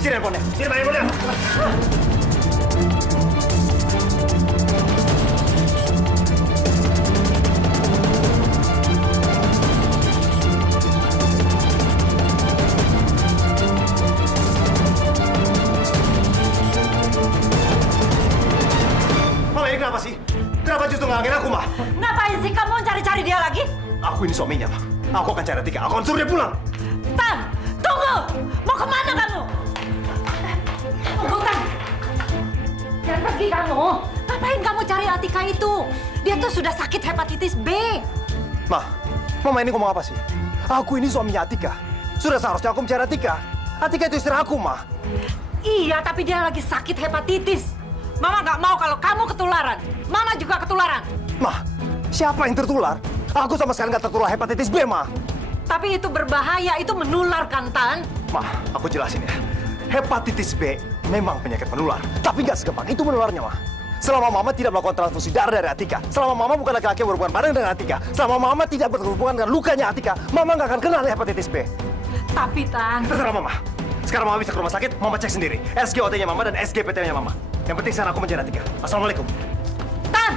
Sini handphonenya. Sini handphonenya. Mama, ini kenapa sih? Kenapa justru ngelangin aku, Ma? Ngapain sih kamu cari-cari dia lagi? Aku ini suaminya, Ma. Aku akan cari Tika. Aku akan suruh dia pulang. Tan, tunggu! Mau kemana kamu? Tunggu, Tan. Jangan pergi kamu. Ngapain kamu cari Atika itu? Dia tuh sudah sakit hepatitis B. Ma, Mama ini ngomong apa sih? Aku ini suaminya Atika. Sudah seharusnya aku mencari Atika. Atika itu istri aku, Ma. Iya, tapi dia lagi sakit hepatitis. Mama nggak mau kalau kamu ketularan. Mama juga ketularan. Ma, siapa yang tertular? Aku sama sekali nggak tertular hepatitis B, Ma. Tapi itu berbahaya, itu menular kan, Tan? Ma, aku jelasin ya. Hepatitis B memang penyakit menular. Tapi nggak segampang itu menularnya, Ma. Selama Mama tidak melakukan transfusi darah dari Atika, selama Mama bukan laki-laki yang berhubungan badan dengan Atika, selama Mama tidak berhubungan dengan lukanya Atika, Mama nggak akan kena hepatitis B. Tapi, Tan... Terserah Mama. Sekarang Mama bisa ke rumah sakit, Mama cek sendiri. SGOT-nya Mama dan SGPT-nya Mama. Yang penting sekarang aku mencari Atika. Assalamualaikum. Tan!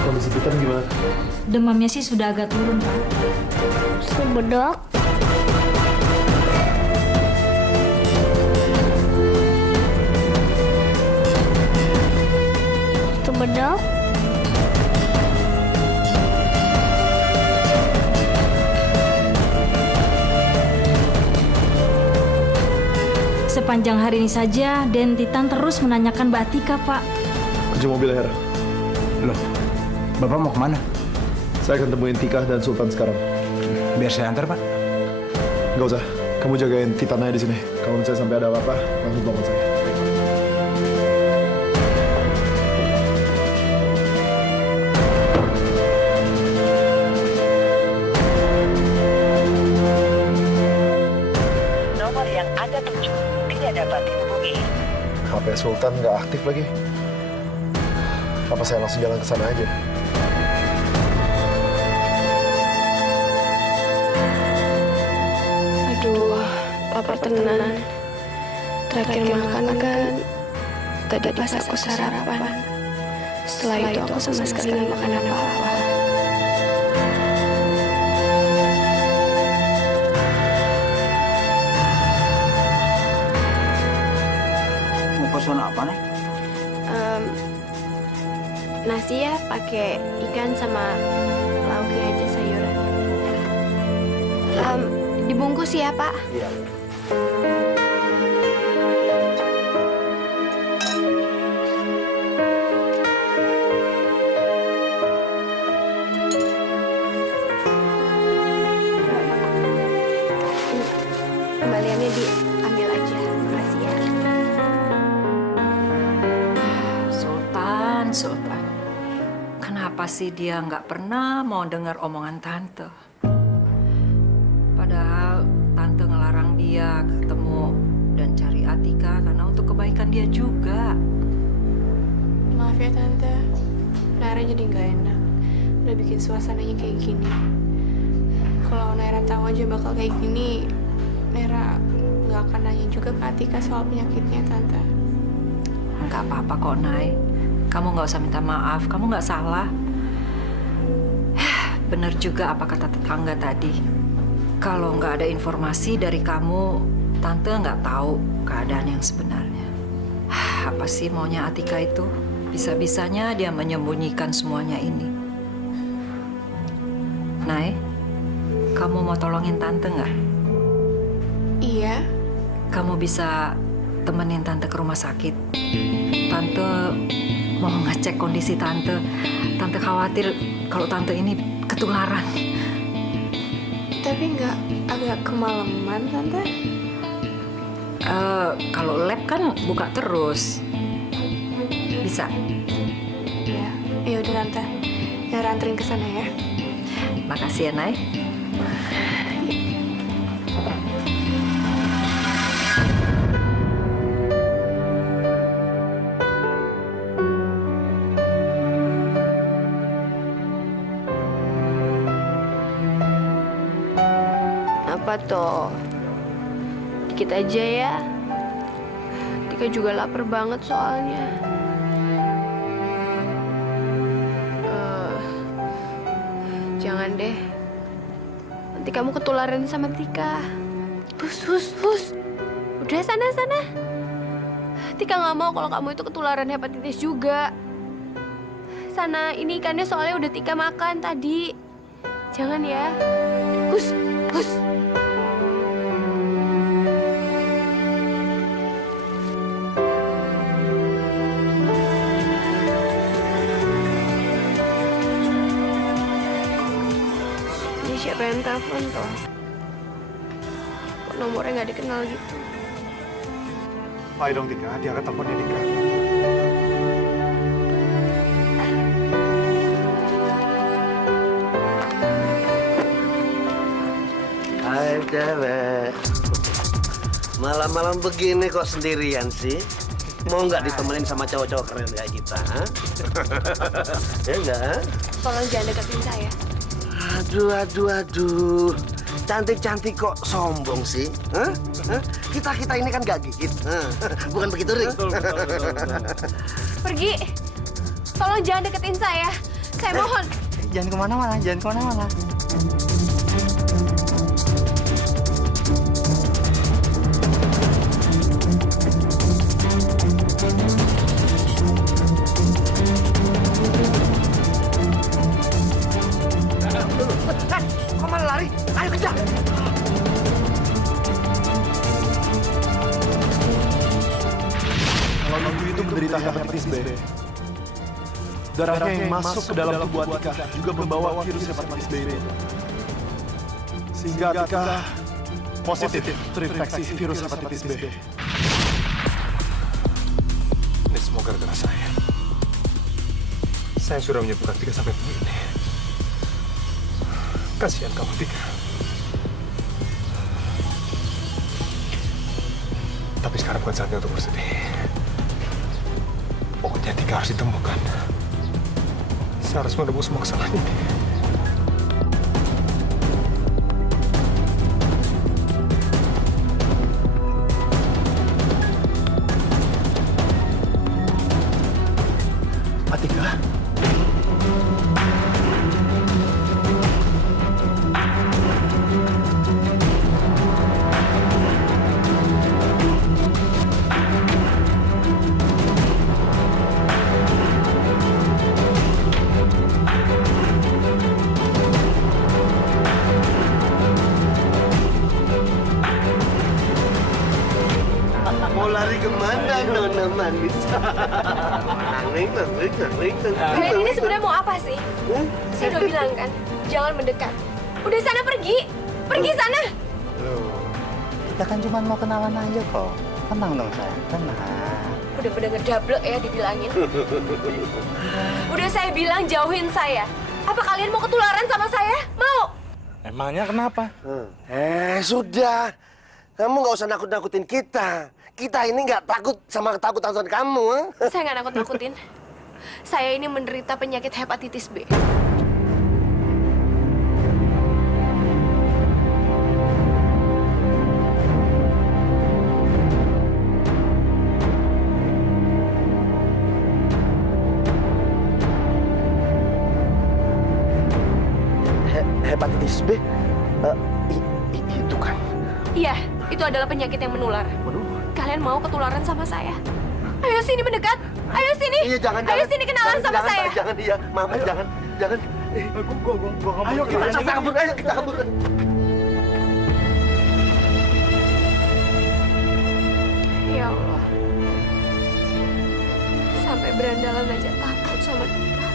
Kondisi Titan gimana? Demamnya sih sudah agak turun, Pak. Subedok. Subedok. Sepanjang hari ini saja, Den Titan terus menanyakan Mbak Atika, Pak. Kunci mobil Hera. Loh, Bapak mau kemana? Saya akan temuin Tika dan Sultan sekarang. Biar saya antar, Pak. Nggak usah. Kamu jagain Titan aja di sini. Kalau misalnya sampai ada apa-apa, langsung telepon saya. Nomor yang Anda tuju tidak dapat dihubungi. HP Sultan nggak aktif lagi. Apa saya langsung jalan ke sana aja? Aduh, lapar tenan. Terakhir makan kan tadi pas aku sarapan. Setelah itu aku sama sekali nggak makan apa-apa. Mau pesan apa nih? Nasi ya pakai ikan sama lauknya aja sayuran. Dibungkus ya Pak. Iya. Kembaliannya diambil aja. Makasih ya. Sultan. Kenapa sih dia nggak pernah mau dengar omongan tante? Padahal tante ngelarang dia ketemu dan cari Atika karena untuk kebaikan dia juga. Maaf ya Tante, Naira jadi nggak enak. Udah bikin suasananya kayak gini. Kalau Naira tahu aja bakal kayak gini, Naira nggak akan nanya juga ke Atika soal penyakitnya Tante. Nggak apa-apa kok, Nay. Kamu nggak usah minta maaf, kamu nggak salah. Bener juga apa kata tetangga tadi. Kalau nggak ada informasi dari kamu, Tante nggak tahu keadaan yang sebenarnya. Apa sih maunya Atika itu? Bisa-bisanya dia menyembunyikan semuanya ini. Nay, kamu mau tolongin Tante nggak? Iya, Kamu bisa temenin Tante ke rumah sakit. Tante mau ngecek kondisi Tante. Tante khawatir kalau Tante ini ketularan. tapi nggak agak kemalaman Tante? Kalau lab kan buka terus. Bisa? Iya, ya udah Tante. Naira anterin ke sana ya. Makasih ya, Nay. Apa toh? Dikit aja ya. Tika juga lapar banget soalnya. Jangan deh. Nanti kamu ketularan sama Tika. Hus. Udah sana. Tika nggak mau kalau kamu itu ketularan hepatitis juga. Sana, ini ikannya soalnya udah Tika makan tadi. Jangan ya. Hus. Ini siapa yang telepon toh? Kok nomornya nggak dikenal gitu? Ayo dong Tika, diangkat teleponnya Tika. Hai cewek, malam-malam begini kok sendirian sih? Mau nggak ditemenin sama cowok-cowok keren kayak kita? Ha? Ya nggak? Tolong jangan deketin saya. Aduh. Cantik-cantik kok sombong sih? Hah? Kita ini kan gak gigit. Bukan begitu, Rik? Betul. Pergi. Tolong jangan deketin saya. Saya mohon. Jangan kemana-mana. Kok malah lari? Ayo kejar! Kalau ibu itu menderita hepatitis B. Darahnya yang masuk ke dalam tubuh Atika juga membawa virus hepatitis B itu. Sehingga Atika positif terinfeksi virus hepatitis B. Ini semua gara-gara saya. Saya sudah menyebutkan Tika sampai begini. Kasihan kamu, Tika. Tapi sekarang bukan saatnya untuk bersedih. Pokoknya Tika harus ditemukan. Saya harus menebus semua kesalahan ini. Atika? Mau lari kemana, Nona manis? Kalian ini sebenarnya mau apa sih? Saya udah bilang kan, jangan mendekat. Udah sana pergi. Pergi sana. Kita kan cuma mau kenalan aja kok. Tenang dong sayang, tenang. Udah pada ngedablek ya dibilangin. Udah saya bilang jauhin saya. Apa kalian mau ketularan sama saya? Mau? Emangnya kenapa? Sudah. Kamu nggak usah nakut-nakutin kita. Kita ini nggak takut sama ketakutan kamu. Saya nggak nakut-nakutin. Saya ini menderita penyakit hepatitis B. Hepatitis B? Itu kan. Iya, itu adalah penyakit yang menular. Waduh. Kalian mau ketularan sama saya? Ayo sini mendekat. Ayo sini. Iya, jangan. Ayo sini kenalan sama jangan, saya. Jangan iya, Mama, jangan. Gua Ayo kita kabur, ayo kita kabur. Ya Allah. Sampai berandalan aja takut sama Tika.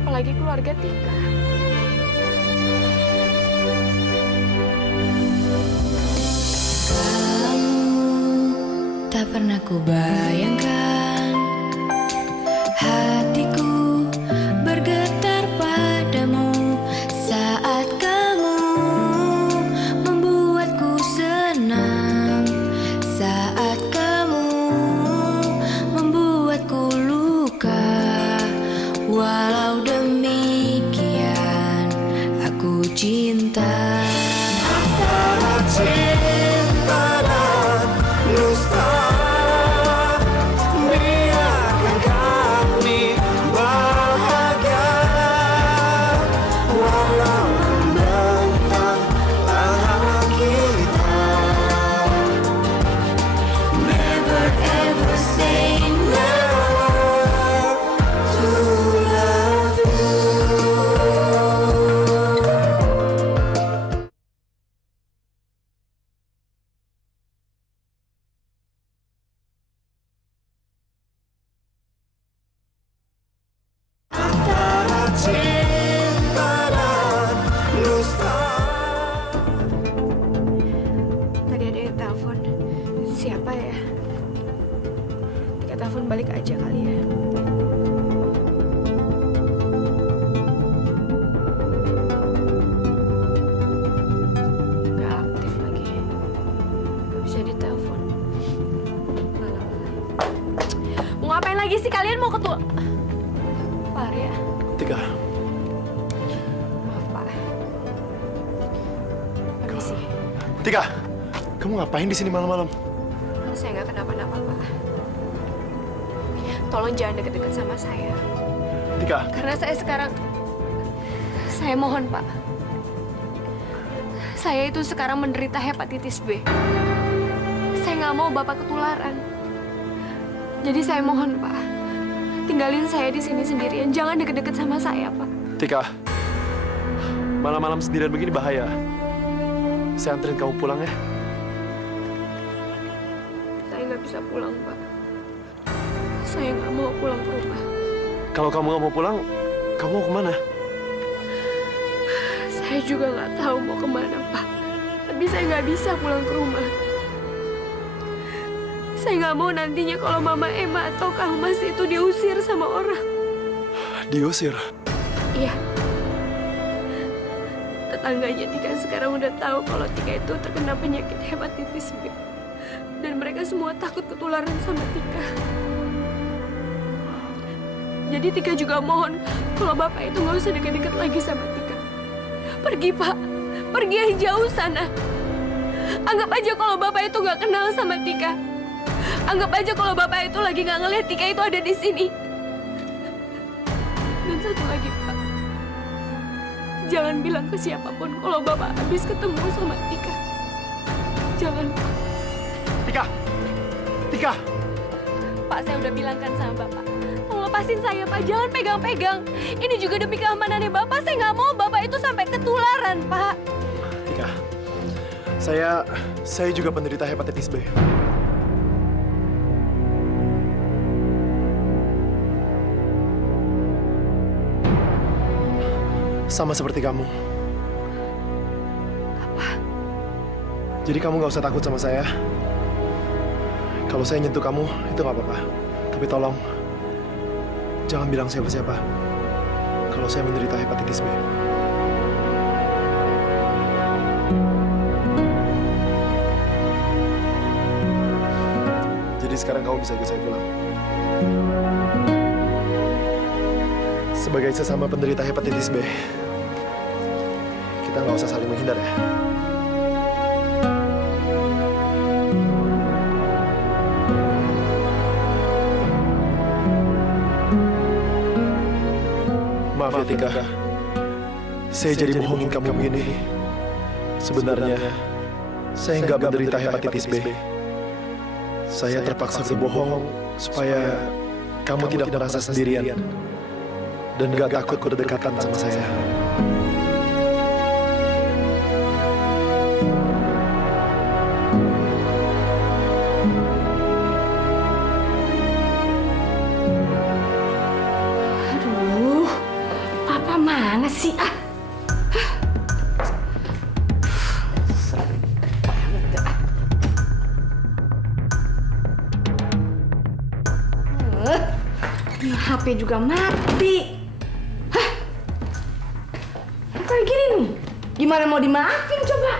Apalagi keluarga Tika. Tak pernah kubayangkan hatiku bergetar padamu saat kamu membuatku senang, saat kamu membuatku luka. Walau demikian aku cinta. Antara cinta dan dusta, biarkan kami bahagia. Walau membentang tangan kita, Never ever say never to love you. antara cinta dan dusta. Tadi ada yang telepon. Siapa ya? Tika telepon balik aja kali ya. Nggak aktif lagi. Nggak bisa ditelepon. Mana? Mau ngapain lagi sih kalian? Mau ketua? Pak Arya, Tika, maaf Pak. Permisi. Tika, kamu ngapain di sini malam-malam? Saya nggak kenapa-napa, Pak. Tolong jangan deket-deket sama saya. Tika, Karena saya mohon, Pak. Saya itu sekarang menderita hepatitis B. Saya nggak mau Bapak ketularan. Jadi saya mohon, Pak. Tinggalin saya di sini sendirian. Jangan deket-deket sama saya, Pak. Tika, malam-malam sendirian begini bahaya. Saya anterin kamu pulang ya. Saya nggak bisa pulang, Pak. Saya nggak mau pulang ke rumah. Kalau kamu nggak mau pulang, kamu mau kemana? Saya juga nggak tahu mau kemana, Pak. Tapi saya nggak bisa pulang ke rumah. Saya nggak mau nantinya kalau Mama Emma atau Kang Mas itu diusir sama orang. Diusir? Iya. Tetangganya Tika sekarang udah tahu kalau Tika itu terkena penyakit hepatitis B. Dan mereka semua takut ketularan sama Tika. Jadi Tika juga mohon kalau Bapak itu nggak usah deket-deket lagi sama Tika. Pergi, Pak. Pergi yang jauh sana. Anggap aja kalau Bapak itu nggak kenal sama Tika. Anggap aja kalau Bapak itu lagi nggak ngelihat Tika itu ada di sini. Dan satu lagi, Pak. Jangan bilang ke siapapun kalau Bapak habis ketemu sama Tika. Jangan, Pak. Tika! Tika! Pak, saya udah bilangkan sama Bapak. Tolong lepasin saya, Pak. Jangan pegang-pegang. Ini juga demi keamanannya Bapak. Saya nggak mau Bapak itu sampai ketularan, Pak. Tika, saya juga penderita hepatitis B. Sama seperti kamu. Apa? Jadi kamu nggak usah takut sama saya. Kalau saya nyentuh kamu, itu nggak apa-apa. Tapi tolong, jangan bilang siapa-siapa kalau saya menderita hepatitis B. sekarang kamu bisa ikut saya pulang. Sebagai sesama penderita hepatitis B, kita nggak usah saling menghindar ya. Maaf ya Tika, saya jadi bohongin kamu begini. Sebenarnya, saya nggak menderita hepatitis B. Saya terpaksa berbohong supaya kamu tidak merasa sendirian dan nggak takut berdekatan sama saya. Aduh, papa mana sih? HP juga mati. Hah? Kayak gini nih, gimana mau dimaafin coba?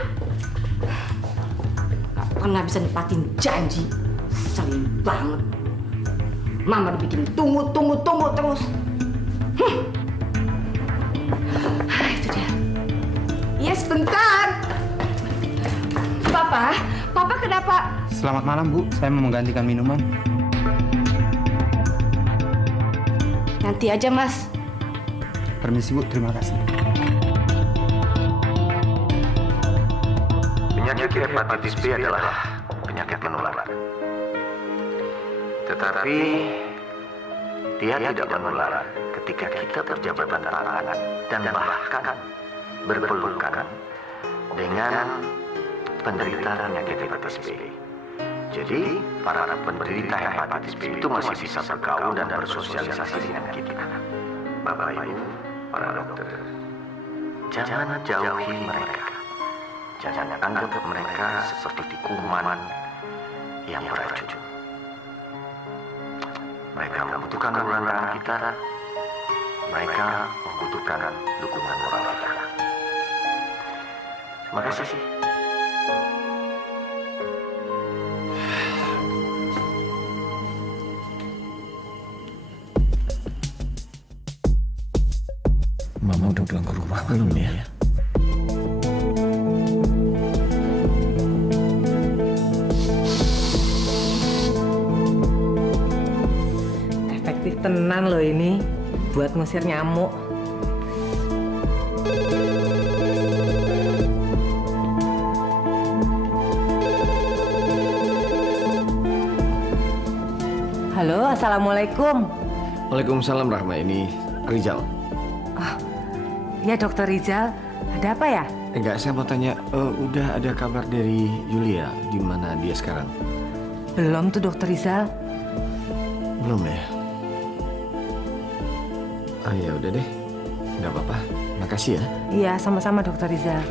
Gak pernah bisa nepatin janji. Sering banget. Mama dibikin tunggu terus. Itu dia. Iya, sebentar. Papa kenapa? Selamat malam, Bu. Saya mau menggantikan minuman. Nanti aja, Mas. Permisi, Bu. Terima kasih. Penyakit hepatitis B adalah penyakit menular. Tetapi dia tidak menular ketika kita berjabatan tangan dan bahkan berpelukan dengan penderita penyakit hepatitis B. Jadi, para penderita hepatitis B itu masih bisa bergaul dan bersosialisasi dengan kita. Bapak Ibu, para dokter, jangan jauhi mereka. Jangan anggap mereka seperti kuman yang beracun. Mereka membutuhkan uluran kita. Mereka membutuhkan dukungan moral kita. Terima kasih. Mama udah pulang ke rumah belum ya? Efektif tenan loh ini buat ngusir nyamuk. Halo, assalamualaikum. Waalaikumsalam Rahma, ini Rizal. Ya, Dokter Rizal, ada apa ya? Enggak, saya mau tanya, udah ada kabar dari Yulia, di mana dia sekarang? Belum tuh, Dokter Rizal. Belum ya? Ah ya udah deh, nggak apa-apa. Makasih ya. Iya, sama-sama Dokter Rizal.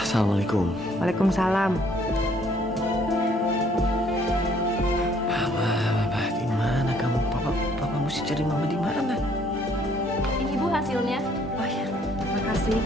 Assalamualaikum. Waalaikumsalam. Mama, di mana kamu? Papa mesti cari Mama di mana? Ini Bu hasilnya. Oh ya, makasih.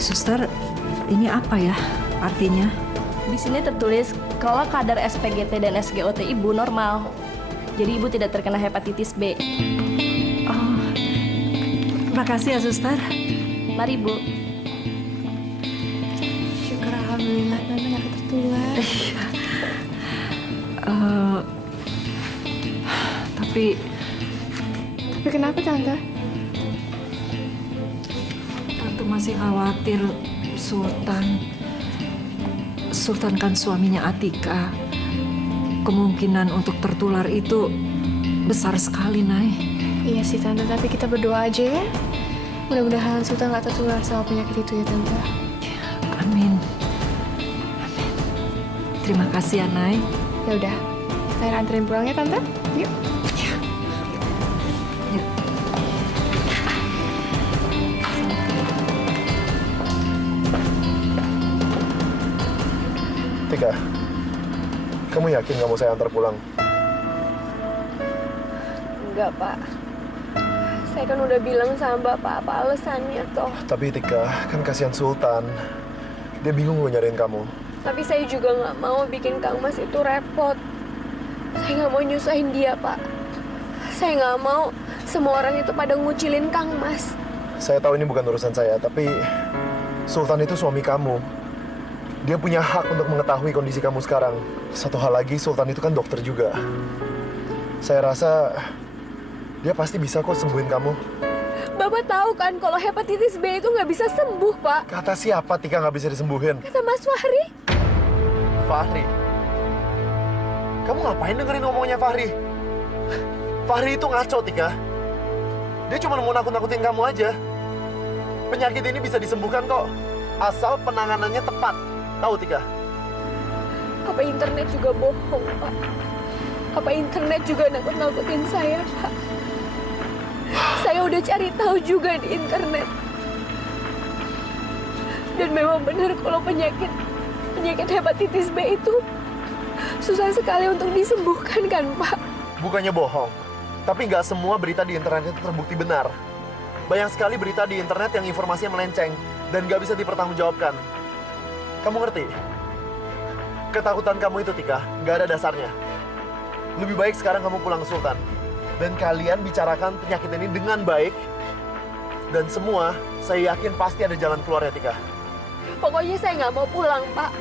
Suster, ini apa ya artinya? Di sini tertulis kalau kadar SPGT dan SGOT Ibu normal. Jadi Ibu tidak terkena hepatitis B. Oh, makasih ya suster. Mari Bu. Syukur alhamdulillah Tante nggak tertular. Tapi kenapa Tante? Tante masih khawatir Sultan kan suaminya Atika. Kemungkinan untuk tertular itu besar sekali, Nay. Iya sih Tante, tapi kita berdoa aja ya. Mudah-mudahan Sultan nggak tertular sama penyakit itu ya Tante. Amin. Terima kasih ya, Nay. Ya udah, saya anterin pulang ya Tante. Yuk. Kamu yakin nggak mau saya antar pulang? Enggak, Pak. Saya kan udah bilang sama Bapak apa alasannya toh. Tapi Tika, kan kasihan Sultan. Dia bingung mau nyariin kamu. Tapi saya juga nggak mau bikin Kang Mas itu repot. Saya nggak mau nyusahin dia, Pak. Saya nggak mau semua orang itu pada ngucilin Kang Mas. Saya tahu ini bukan urusan saya, tapi Sultan itu suami kamu. Dia punya hak untuk mengetahui kondisi kamu sekarang. Satu hal lagi, Sultan itu kan dokter juga. Saya rasa dia pasti bisa kok sembuhin kamu. Bapak tahu kan kalau hepatitis B itu nggak bisa sembuh, Pak. Kata siapa Tika nggak bisa disembuhin? Kata Mas Fahri. Fahri. Kamu ngapain dengerin ngomongnya Fahri? Fahri itu ngaco, Tika. Dia cuma mau nakut-nakutin kamu aja. Penyakit ini bisa disembuhkan kok. Asal penanganannya tepat. Tahu, Tika? Apa internet juga bohong, Pak? Apa internet juga nakut-nakutin saya, Pak? Saya udah cari tahu juga di internet. Dan memang benar kalau penyakit hepatitis B itu susah sekali untuk disembuhkan kan, Pak? Bukannya bohong. Tapi nggak semua berita di internet itu terbukti benar. Banyak sekali berita di internet yang informasinya melenceng dan nggak bisa dipertanggungjawabkan. Kamu ngerti? Ketakutan kamu itu, Tika, nggak ada dasarnya. Lebih baik sekarang kamu pulang ke Sultan. Dan kalian bicarakan penyakit ini dengan baik. Dan semua, saya yakin pasti ada jalan keluarnya, Tika. Pokoknya saya nggak mau pulang, Pak.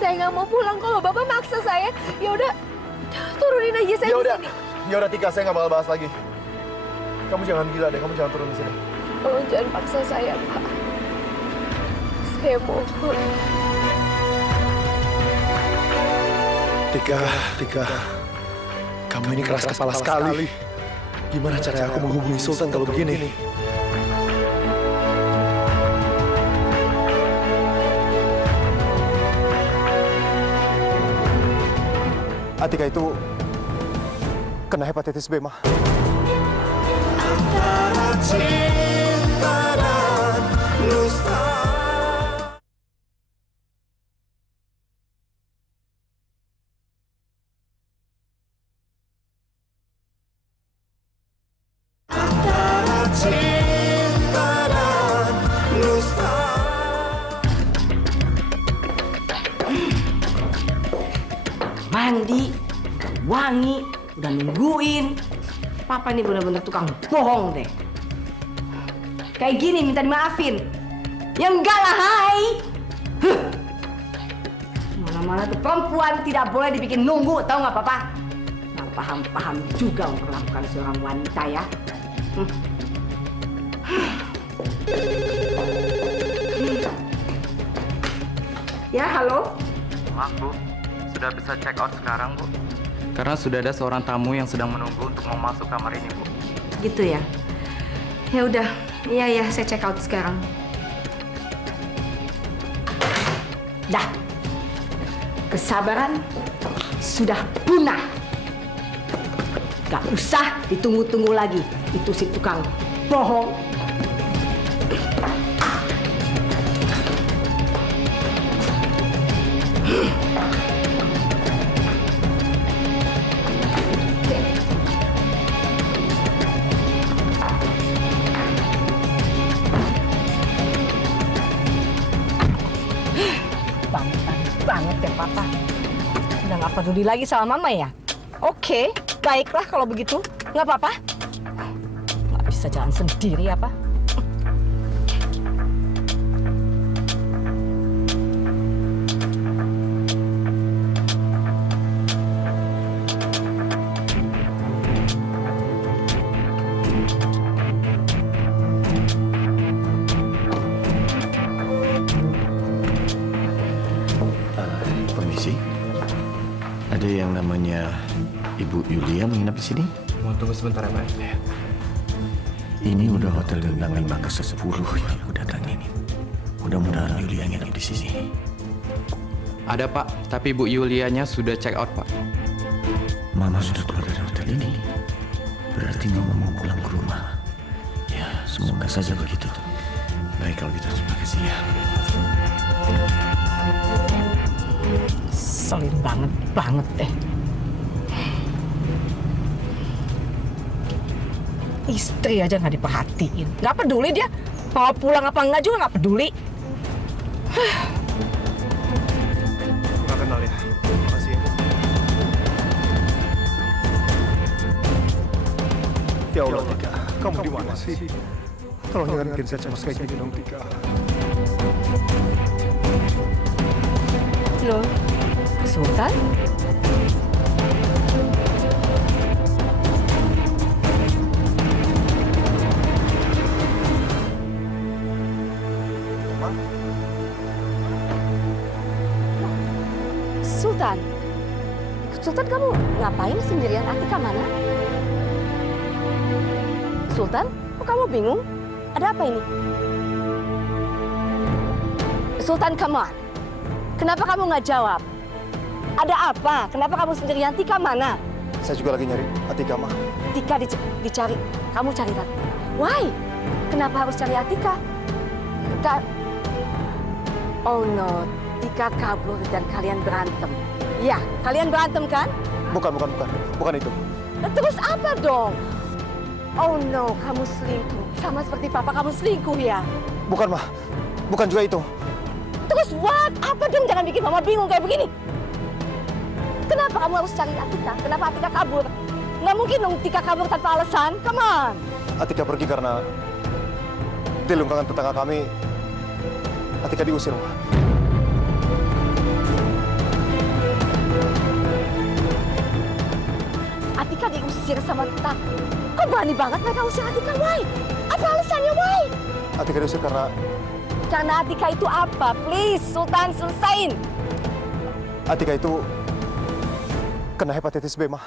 Saya nggak mau pulang. Kalau Bapak maksa saya, ya udah turunin aja saya di sini. Ya udah, Tika, saya nggak bakal bahas lagi. Kamu jangan gila deh, kamu jangan turun di sini. Tolong jangan paksa saya, Pak. Saya mohon. Tika, kamu ini keras kepala sekali. Gimana caranya aku menghubungi Sultan kalau begini? Atika itu kena hepatitis B, Ma. Mandi, wangi, udah nungguin. Papa ini bener-bener tukang bohong deh. Kayak gini minta dimaafin. Ya enggak lah, hai. Mana-mana tuh perempuan tidak boleh dibikin nunggu, tahu nggak Papa? Nggak paham-paham juga memperlakukan seorang wanita ya. Ya, halo? Maaf, Bu. Sudah bisa check out sekarang, Bu? Karena sudah ada seorang tamu yang sedang menunggu untuk mau masuk kamar ini, Bu. Gitu ya? Ya udah, iya saya check out sekarang. Dah, kesabaran sudah punah. Gak usah ditunggu-tunggu lagi. Itu si tukang bohong. Banget ya Papa. Udah nggak peduli lagi sama Mama ya? Oke, baiklah kalau begitu. Nggak apa-apa. Nggak bisa jalan sendiri apa? Permisi. Ada yang namanya Ibu Yulia menginap di sini? Mau tunggu sebentar ya, Pak? Ini udah hotel bintang 5 ke 10 yang aku datangin. Mudah-mudahan Yulia nginap di sini. Ada, Pak. Tapi Bu Yulianya sudah check out, Pak. Mama sudah keluar dari hotel ini. Berarti Mama mau pulang ke rumah. Ya, semoga saja begitu. Baik kalau gitu, terima kasih ya. Selin banget deh. Istri aja nggak diperhatiin. Nggak peduli dia. Mau pulang apa enggak juga nggak peduli. Nggak kenal ya. Makasih ya. Ya Allah, Tika. Kamu di mana sih? Tolong jangan bikin saya cemas kayak gini dong, Tika. Loh, Sultan? Sultan, Sultan kamu ngapain sendirian? Atika mana? Sultan, kok kamu bingung? Ada apa ini? Sultan, come on. Kenapa kamu nggak jawab? Ada apa? Kenapa kamu sendirian? Tika mana? Saya juga lagi nyari Atika, Ma. Tika dicari. Kamu cari kan? Why? Kenapa harus cari Atika? Oh no, Tika kabur dan kalian berantem. Ya, kalian berantem kan? Bukan itu. Terus apa dong? Oh no, kamu selingkuh. Sama seperti papa kamu selingkuh ya? Bukan, Ma. Bukan juga itu. Terus what? Apa dong? Jangan bikin mama bingung kayak begini. Kenapa kamu harus cari Atika? Kenapa Atika kabur? Nggak mungkin dong Tika kabur tanpa alasan. Come on. Atika pergi karena di lingkungan tetangga kami Atika diusir, Ma. Atika diusir sama tetangga. Kok berani banget mereka usir Atika? Why? Apa alasannya why? Atika diusir karena Atika itu apa? Please, Sultan, selesain. Atika itu kena hepatitis B, Ma.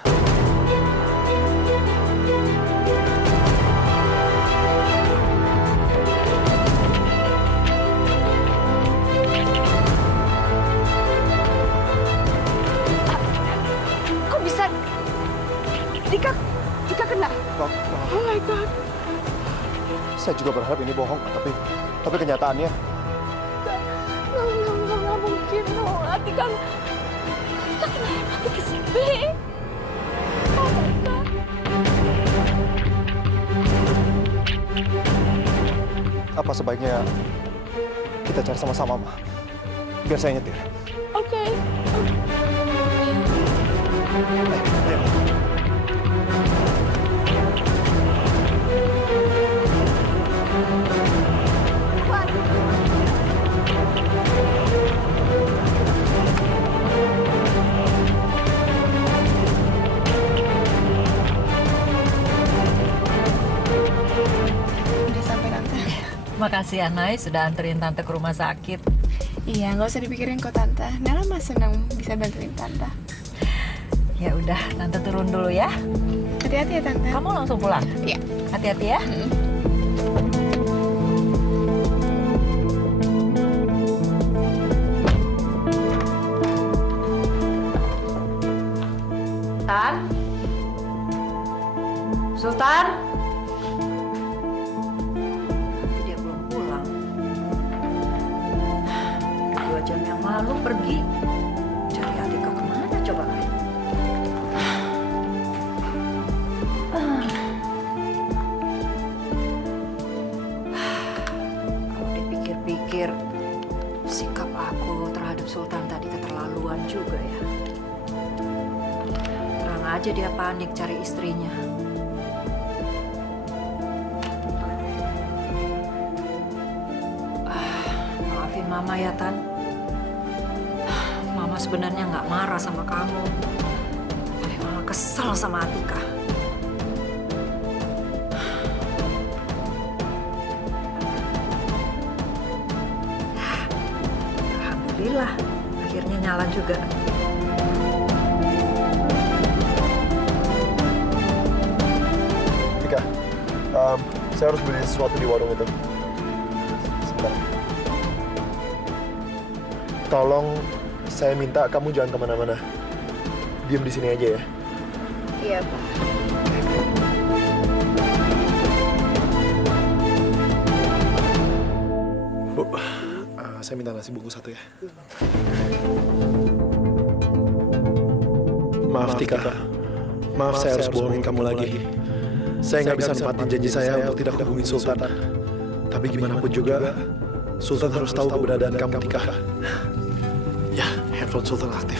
Kok bisa? Tika kena? Oh my God. Saya juga berharap ini bohong, tapi kenyataannya Nggak mungkin, no. Atika kena hepatitis B. Oh my God. apa sebaiknya kita cari sama-sama, Ma? Biar saya nyetir. Oke. Ayo. Udah sampai, Tante. Makasih ya, Nay, sudah anterin Tante ke rumah sakit. Iya, nggak usah dipikirin kok, Tante. Nela mah senang bisa bantuin Tante. Ya udah, Tante turun dulu ya. Hati-hati ya, Tante. Kamu langsung pulang? Iya. Hati-hati ya. Sultan? Nanti dia belum pulang. 2 jam yang lalu pergi. Cari Atika kemana coba? Kalau dipikir-pikir, sikap aku terhadap Sultan tadi keterlaluan juga ya. Terang aja dia panik cari istrinya. Maafin Mama ya, Tan. Mama sebenarnya nggak marah sama kamu. Tapi Mama kesel sama Atika. Alhamdulillah, akhirnya nyala juga. Tika, saya harus beli sesuatu di warung itu. Sebentar. Tolong, saya minta kamu jangan kemana-mana. Diam di sini aja ya. Iya, Pak. Bu, saya minta nasi bungkus 1 ya. Maaf Tika, maaf saya harus bohongin kamu lagi. Saya nggak bisa nempatin janji saya untuk tidak hubungin Sultan. Tapi gimana pun juga, Sultan harus tahu keberadaan kamu Tika. Ya, handphone Sultan aktif.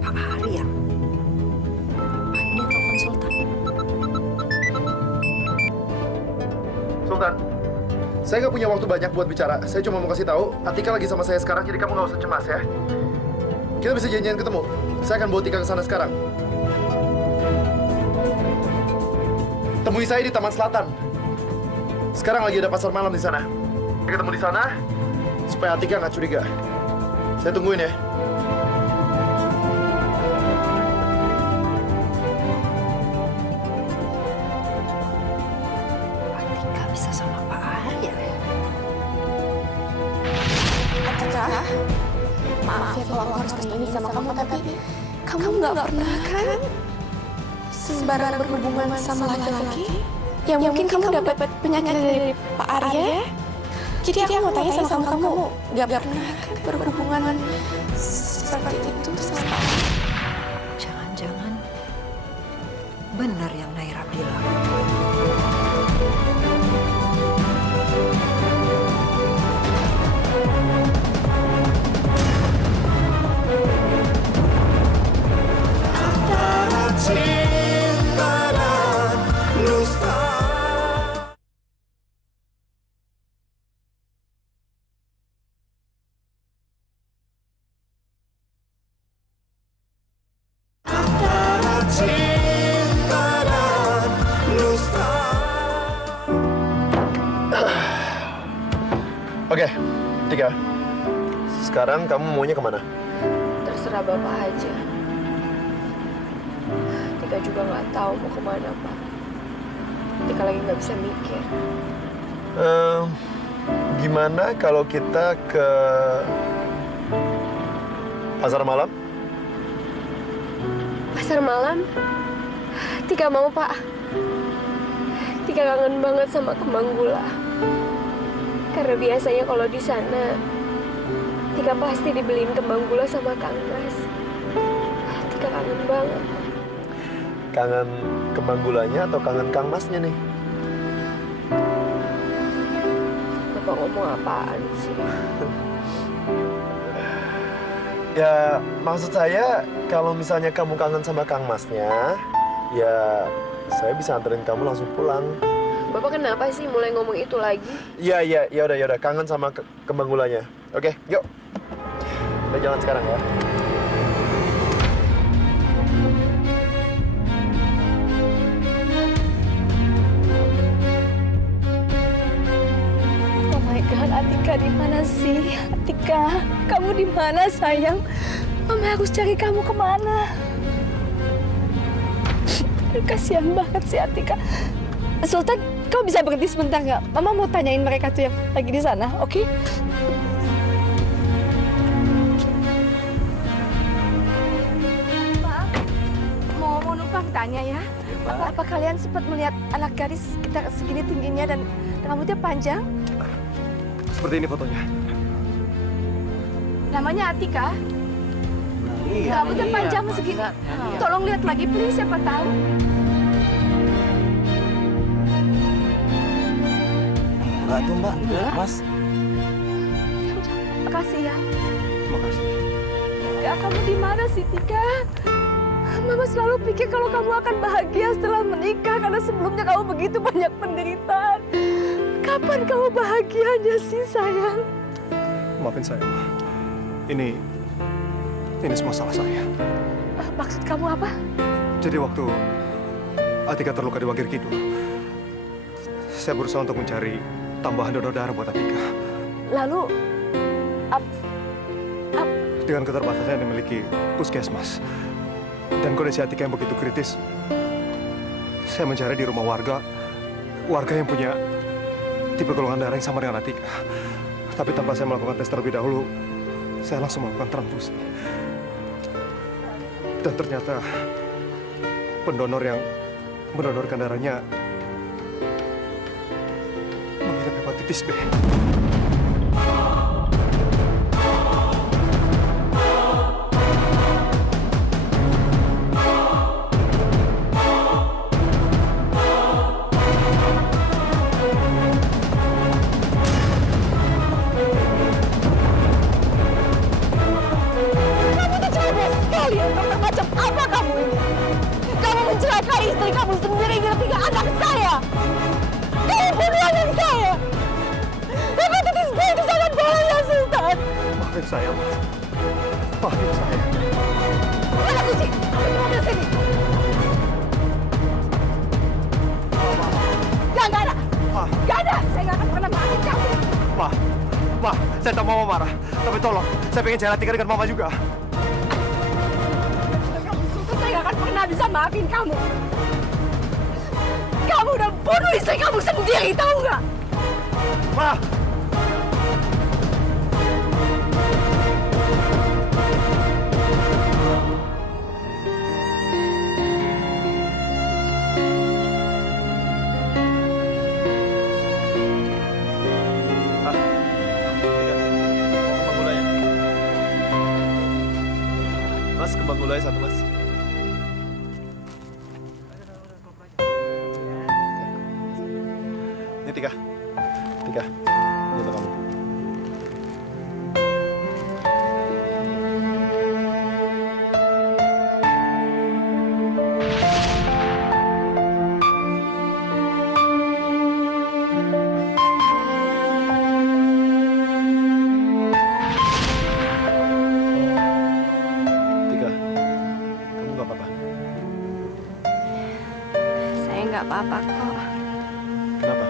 Pak Arya. Ini telepon Sultan. Sultan, saya nggak punya waktu banyak buat bicara. Saya cuma mau kasih tahu, Atika lagi sama saya sekarang, jadi kamu nggak usah cemas ya. Kita bisa janjian ketemu. Saya akan bawa Tika ke sana sekarang. Temui saya di Taman Selatan. Sekarang lagi ada pasar malam di sana. Kita ketemu di sana, supaya Atika nggak curiga. Saya tungguin ya. Atika bisa sama Pak Arya. Atika, maaf ya kalau aku harus ini sama kamu, tapi kamu nggak pernah kan sembarang berhubungan sama laki-laki? Ya mungkin kamu dapat penyakit dari Pak Arya. Jadi aku mau tanya sama kamu, nggak pernah kan berhubungan seperti itu sama Pak Arya? Jangan-jangan benar yang Naira bilang. Oke, Tika. Sekarang kamu maunya kemana? Terserah Bapak aja. Tika juga nggak tahu mau kemana, Pak. Tika lagi nggak bisa mikir. Gimana kalau kita ke pasar malam? Pasar malam? Tika mau, Pak. Tika kangen banget sama kembang gula. Karena biasanya kalau di sana, Tika pasti dibeliin kembang gula sama Kang Mas. Tika kangen banget. Kangen kembang gulanya atau kangen Kang Masnya nih? Bapak ngomong apaan sih? Ya, maksud saya kalau misalnya kamu kangen sama Kang Masnya, ya saya bisa anterin kamu langsung pulang. Bapak kenapa sih mulai ngomong itu lagi? Iya, ya udah, kangen sama kembang gulanya. Oke, yuk. Kita jalan sekarang ya. Oh my God, Atika di mana sih? Atika, kamu di mana sayang? Mama harus cari kamu kemana? Kasihan banget sih Atika. Sultan, kau bisa berhenti sebentar nggak? Mama mau tanyain mereka tuh yang lagi di sana, oke? Maaf, mau numpang tanya ya. Apa kalian sempat melihat anak gadis sekitar segini tingginya dan rambutnya panjang? Seperti ini fotonya. Namanya Atika. Rambutnya panjang segini. Tolong lihat lagi, please, siapa tahu. Enggak tuh Mbak, Mas. Makasih ya. Terima kasih. Tika, kamu di mana sih, Tika? Mama selalu pikir kalau kamu akan bahagia setelah menikah karena sebelumnya kamu begitu banyak penderitaan. Kapan kamu bahagianya sih, sayang? Maafin saya, Ma. Ini semua salah saya. Maksud kamu apa? Jadi waktu Atika terluka di Wagir Kidul, saya berusaha untuk mencari tambahan donor darah buat Atika. Lalu, Dengan keterbatasan yang dimiliki puskesmas dan kondisi Atika yang begitu kritis, saya mencari di rumah warga yang punya tipe golongan darah yang sama dengan Atika. Tapi tanpa saya melakukan tes terlebih dahulu, saya langsung melakukan transfusi. Dan ternyata pendonor yang mendonorkan darahnya mengidap hepatitis B. mencelakai istri kamu sendiri dan tiga anak saya. Kamu bunuh anak saya. Hepatitis B itu sangat bahaya, Sultan. Maafin saya, Ma. Maafin saya. Mana kunci? Kunci mobil sini. Nggak ada. Nggak ada. Saya nggak akan pernah maafin kamu. Ma, saya tak mau Mama marah. Tapi tolong, saya pengen cari Atika dengan Mama juga. Saya nggak akan pernah bisa maafin kamu. Kamu udah bunuh istri kamu sendiri, tahu nggak? Ma! Mas, kembang gulai satu, Mas. Ini Tika. Tika, ini untuk kamu. Tika, kamu nggak apa-apa? Saya nggak apa-apa kok. Kenapa?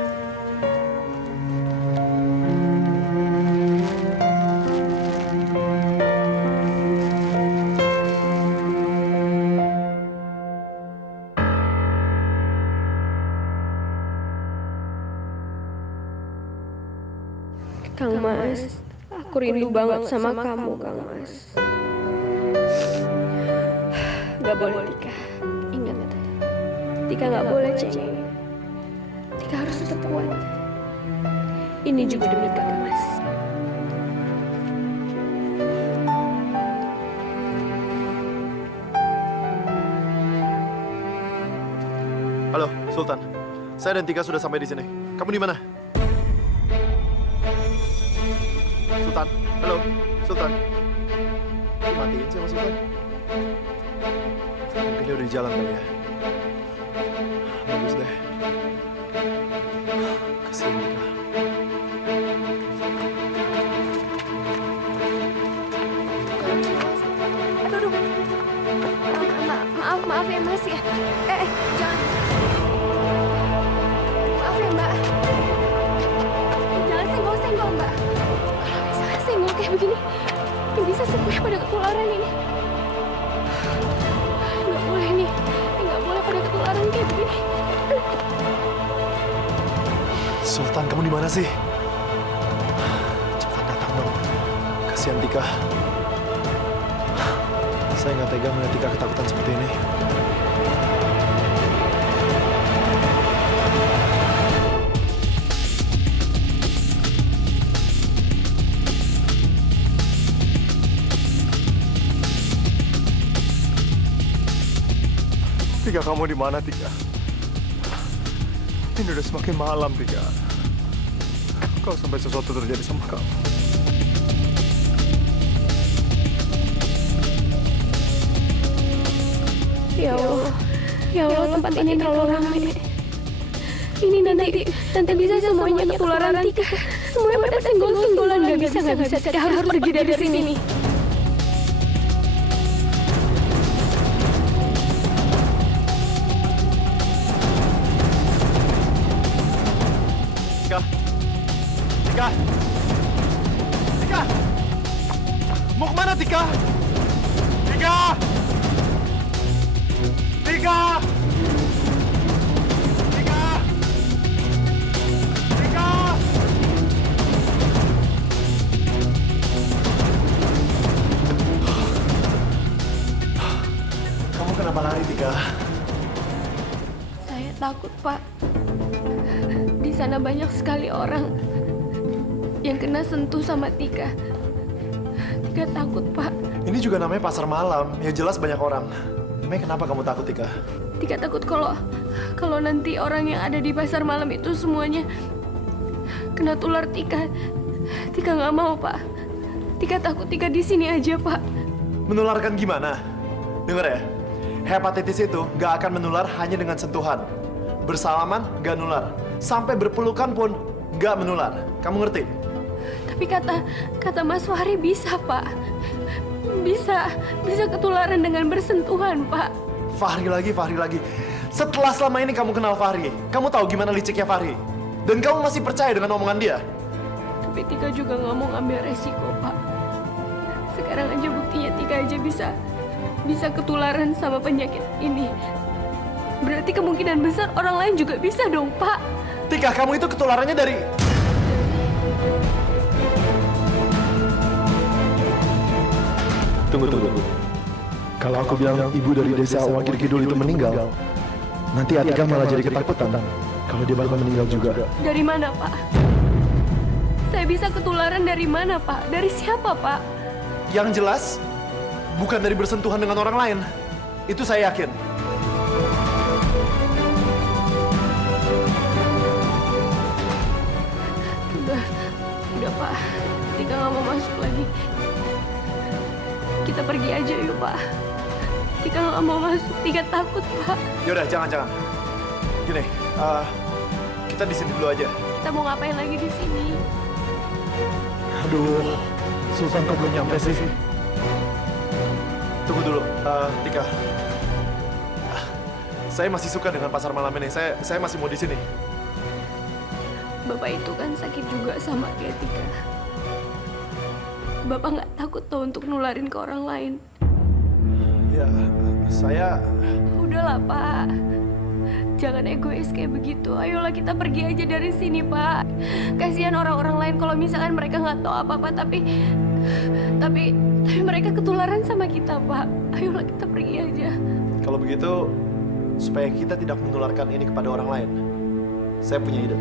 Kang Mas, aku rindu banget sama kamu, Kang Mas. Gak boleh Tika. Ingat, Tika gak boleh cengeng. Tika harus tetap kuat. Ini juga demi Kang Mas. Halo, Sultan. Saya dan Tika sudah sampai di sini. Kamu di mana? Sultan, halo, Sultan. Dimatiin sih sama Sultan. Mungkin dia udah di jalan kali ya. Bagus deh. Kasihan Tika. Aduh. Maaf ya Mas ya. Jangan. Maaf ya Mbak. Jangan senggol-senggol Mbak. Kalau misalnya senggol kayak begini, yang bisa semuanya pada ketularan ini. Nggak boleh nih. Nggak boleh pada ketularan kayak begini. Sultan, kamu di mana sih? Cepat datang dong. Kasihan Tika. Saya nggak tega melihat Tika ketakutan seperti ini. Tika, kamu di mana, Tika? Ini udah semakin malam, Tika. Kalau sampai sesuatu terjadi sama kamu. Ya Allah, tempat ini terlalu ramai. Ini nanti bisa semuanya ketularan Tika. Semuanya pada senggol-senggolan, nggak bisa. Tika harus pergi dari sini. Tika! Tika! Mau kemana, Tika? Tika! Tika! Tika! Tika! Kamu kenapa lari, Tika? Saya takut, Pak. Di sana banyak sekali orang yang kena sentuh sama Tika. Tika takut, Pak. Ini juga namanya pasar malam. Ya jelas banyak orang. Emang kenapa kamu takut, Tika? Tika takut kalau nanti orang yang ada di pasar malam itu semuanya kena tular Tika. Tika nggak mau, Pak. Tika takut Tika di sini aja, Pak. Menularkan gimana? Dengar ya, Hepatitis itu gak akan menular hanya dengan sentuhan. Bersalaman gak nular. Sampai berpelukan pun gak menular. Kamu ngerti? Tapi kata Mas Fahri bisa, Pak. Bisa ketularan dengan bersentuhan, Pak. Fahri lagi. Setelah selama ini kamu kenal Fahri, kamu tahu gimana liciknya Fahri. Dan kamu masih percaya dengan omongan dia. Tapi Tika juga nggak mau ngambil resiko, Pak. Sekarang aja buktinya Tika aja bisa ketularan sama penyakit ini. Berarti kemungkinan besar orang lain juga bisa dong, Pak. Tika, kamu itu ketularannya dari... Tunggu. Kalau aku bilang ibu dari desa Wakir Kidul itu meninggal, nanti Atika malah jadi ketakutan kalau dia bakal meninggal juga. Dari mana, Pak? Saya bisa ketularan dari mana, Pak? Dari siapa, Pak? Yang jelas, bukan dari bersentuhan dengan orang lain. Itu saya yakin. Udah, Pak. Tika nggak mau masuk lagi. Kita pergi aja yuk, Pak. Tika nggak mau masuk. Tika takut, Pak. Yaudah, jangan. Gini, kita di sini dulu aja. Kita mau ngapain lagi di sini? Aduh, Sultan kok belum nyampe sih? Tunggu dulu, Tika. Saya masih suka dengan pasar malam ini. Saya masih mau di sini. Bapak itu kan sakit juga sama kayak Tika. Bapak nggak takut tuh untuk nularin ke orang lain? Ya, saya... Udahlah, Pak. Jangan egois kayak begitu. Ayolah kita pergi aja dari sini, Pak. Kasihan orang-orang lain kalau misalkan mereka nggak tahu apa-apa, tapi mereka ketularan sama kita, Pak. Ayolah kita pergi aja. Kalau begitu, supaya kita tidak menularkan ini kepada orang lain, saya punya ide.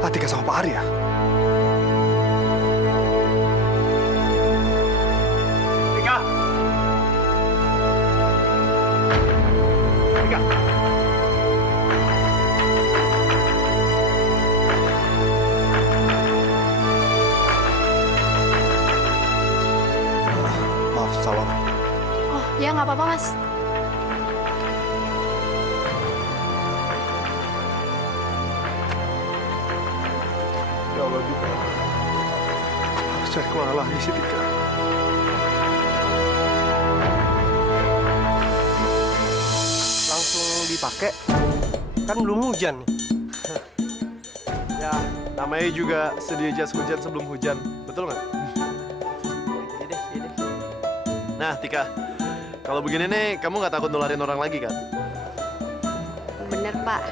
Atika sama Pak Arya. Tika. Maaf, salah. Oh, ya nggak apa-apa, Mas. Ya Allah, Tika. Harus cari kemana lagi sih, Tika? Langsung dipakai? Kan belum hujan. Ya, namanya juga sedia jas hujan sebelum hujan. Betul nggak? Iya deh. Nah, Tika. Kalau begini nih, kamu nggak takut nularin orang lagi kan? Bener, Pak.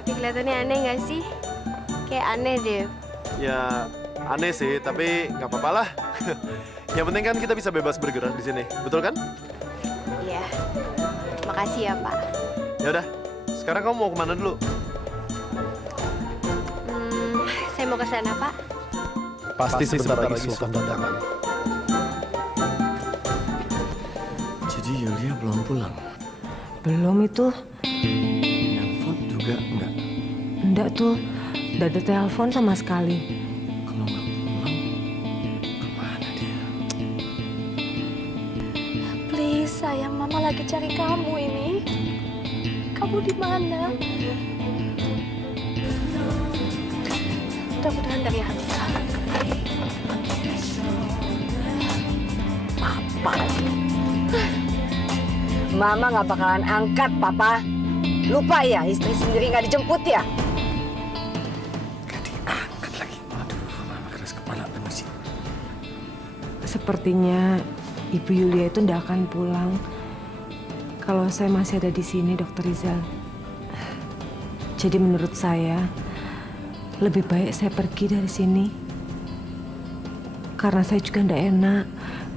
Tapi kelihatannya aneh nggak sih? Kayak aneh deh. Ya, aneh sih, tapi nggak apa-apa lah. Yang penting kan kita bisa bebas bergerak di sini. Betul kan? Iya. Makasih ya, Pak. Ya udah. Sekarang kamu mau kemana dulu? Saya mau ke sana, Pak. Pasti sebentar lagi Sultan datang. Jadi Yulia belum pulang. Belum itu. Nelfon juga enggak. Enggak tuh. Udah ada telepon sama sekali. Kalau nggak pulang, kemana dia? Please, sayang, Mama lagi cari kamu ini. Kamu di mana? Mudah-mudahan dari hati kamu. Papa. Mama nggak bakalan angkat, Papa. Lupa ya, istri sendiri nggak dijemput ya? Gak diangkat lagi. Aduh, mama keras kepala banget sih. Sepertinya Ibu Yulia itu nggak akan pulang. kalau saya masih ada di sini, Dokter Rizal. Jadi menurut saya, lebih baik saya pergi dari sini. Karena saya juga tidak enak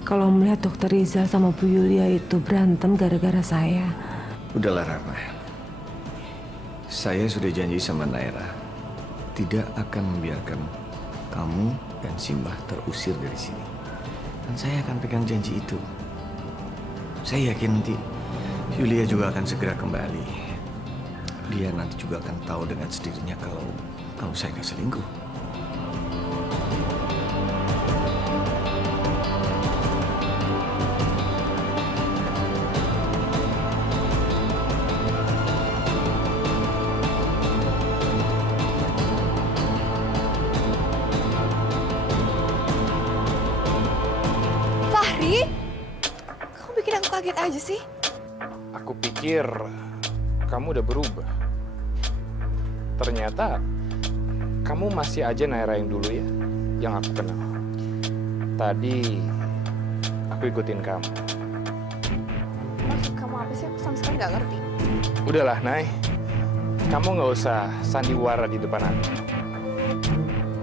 kalau melihat Dokter Rizal sama Bu Yulia itu berantem gara-gara saya. Udahlah Rama. Saya sudah janji sama Naira tidak akan membiarkan kamu dan Simbah terusir dari sini. Dan saya akan pegang janji itu. Saya yakin nanti Yulia juga akan segera kembali. Dia nanti juga akan tahu dengan sendirinya kalau saya nggak selingkuh. Fahri, kamu bikin aku kaget aja sih. Aku pikir kamu udah berubah. Ternyata kamu masih aja Naira yang dulu ya, yang aku kenal. Tadi aku ikutin kamu. Maksud kamu apa sih? Aku sama sekali nggak ngerti. Udahlah, Nay. Kamu nggak usah sandiwara di depan aku.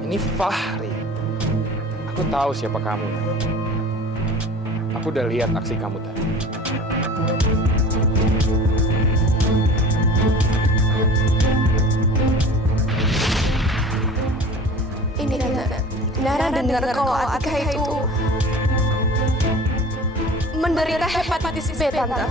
Ini Fahri. Aku tahu siapa kamu. Aku udah lihat aksi kamu tadi. Ini Tante, Nara dengar kalau Atika itu menderita hepatitis B, Tante.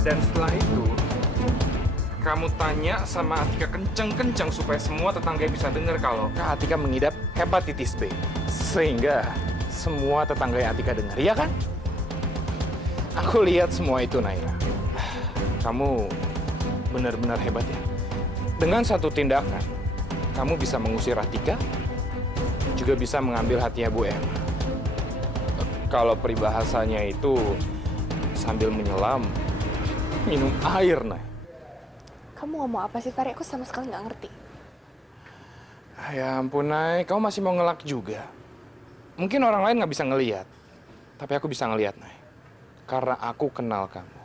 Dan setelah itu, kamu tanya sama Atika kenceng-kenceng supaya semua tetangga bisa dengar kalau Kak Atika mengidap hepatitis B. Sehingga semua tetangga Atika dengar, iya kan? Aku lihat semua itu, Naira. Kamu benar-benar hebat ya. Dengan satu tindakan, kamu bisa mengusir Atika, juga bisa mengambil hatinya Bu Emma. Kalau peribahasanya itu sambil menyelam, minum air, Nay. Kamu ngomong apa sih, Fahri? Aku sama sekali nggak ngerti. Ya ampun, Nay. Kamu masih mau ngelak juga. Mungkin orang lain nggak bisa ngelihat. Tapi aku bisa ngelihat, Nay. Karena aku kenal kamu.